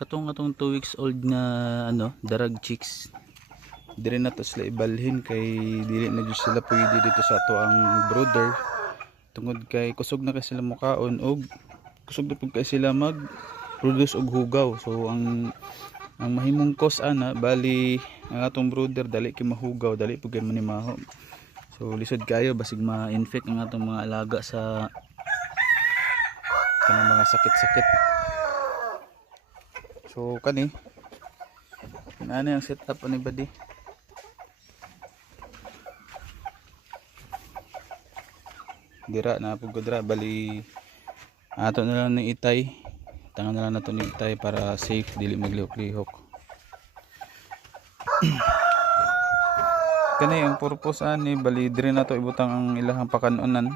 katong 2 weeks old na darag chicks dire na to sila ibalhin kay dili na jud sila pwede dito sa ato ang brooder tungod kay kusog na kay sila mukaon og kusog na pud kay sila mag produce og hugaw. So ang mahimong cause ana bali ang atong brooder dali kay mahugaw, dali pud kay manimaho. So lisod kayo basig ma-infect ang atong mga alaga sa kanang mga sakit-sakit. So kani ano yung setup ani badi. Dira na pud dira bali ato na lang ni itay. Tangan na lang nato ni itay para safe dili maglihok-lihok. Kani ang purpose ani bali diri nato ibutang ang ilahang pakanunan.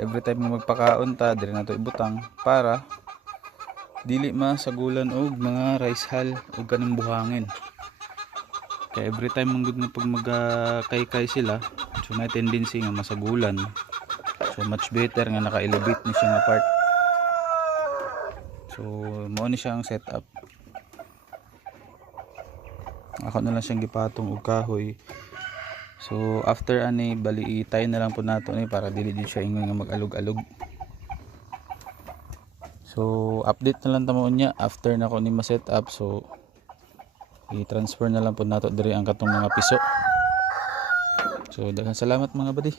Every time na magpakaon ta diri nato ibutang para dili masagulan og mga rice hull og kanang buhangin. Kaya every time manggod na pag magkaykay sila, so may tendency nga masagulan. So much better nga naka-elevate ni siya nga part. So mao ni siya ang setup. Ako na lang siyang gipatong og kahoy. So after ani bali itay na lang po nato ni para dili din siya ingon nga mag-alog-alog. So update na lang tamo niya after na ko ni ma-set up. So i-transfer na lang po nato diri ang katong mga piso. So daghang salamat mga buddy.